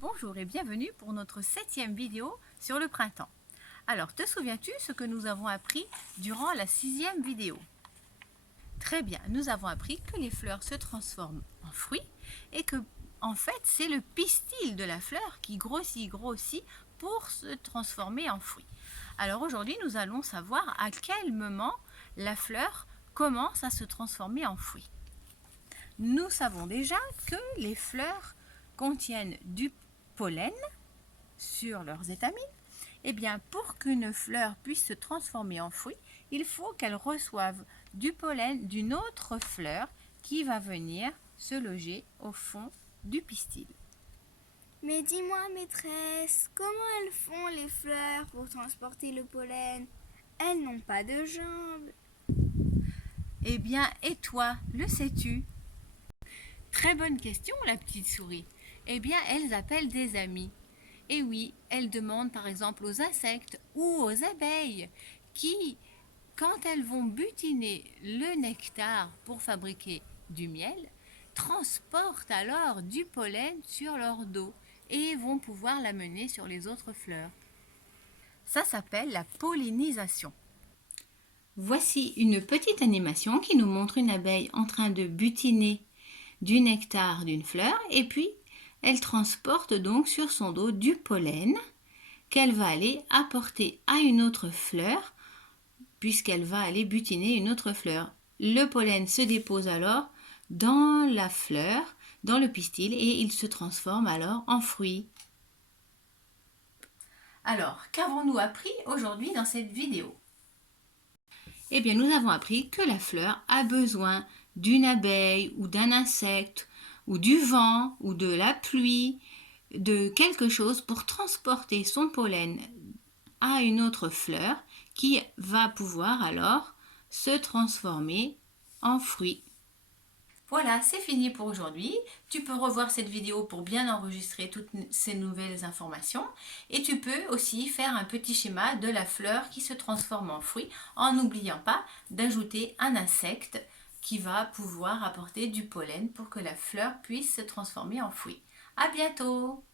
Bonjour et bienvenue pour notre 7e vidéo sur le printemps. Alors, te souviens-tu ce que nous avons appris durant la 6e vidéo? Très bien, nous avons appris que les fleurs se transforment en fruits et que, en fait, c'est le pistil de la fleur qui grossit pour se transformer en fruit. Alors aujourd'hui, nous allons savoir à quel moment la fleur commence à se transformer en fruit. Nous savons déjà que les fleurs contiennent du pollen sur leurs étamines. Eh bien, pour qu'une fleur puisse se transformer en fruit, il faut qu'elle reçoive du pollen d'une autre fleur qui va venir se loger au fond du pistil. Mais dis-moi, maîtresse, comment elles font les fleurs pour transporter le pollen? Elles n'ont pas de jambes. Eh bien, et toi, le sais-tu? Très bonne question, la petite souris. Eh bien, elles appellent des amis. Et oui, elles demandent par exemple aux insectes ou aux abeilles qui, quand elles vont butiner le nectar pour fabriquer du miel, transportent alors du pollen sur leur dos et vont pouvoir l'amener sur les autres fleurs. Ça s'appelle la pollinisation. Voici une petite animation qui nous montre une abeille en train de butiner du nectar d'une fleur et puis elle transporte donc sur son dos du pollen qu'elle va aller apporter à une autre fleur puisqu'elle va aller butiner une autre fleur. Le pollen se dépose alors dans la fleur, dans le pistil et il se transforme alors en fruit. Alors, qu'avons-nous appris aujourd'hui dans cette vidéo? Eh bien, nous avons appris que la fleur a besoin d'une abeille ou d'un insecte ou du vent ou de la pluie, de quelque chose pour transporter son pollen à une autre fleur qui va pouvoir alors se transformer en fruit. Voilà, c'est fini pour aujourd'hui. Tu peux revoir cette vidéo pour bien enregistrer toutes ces nouvelles informations et tu peux aussi faire un petit schéma de la fleur qui se transforme en fruit en n'oubliant pas d'ajouter un insecte qui va pouvoir apporter du pollen pour que la fleur puisse se transformer en fruit. À bientôt!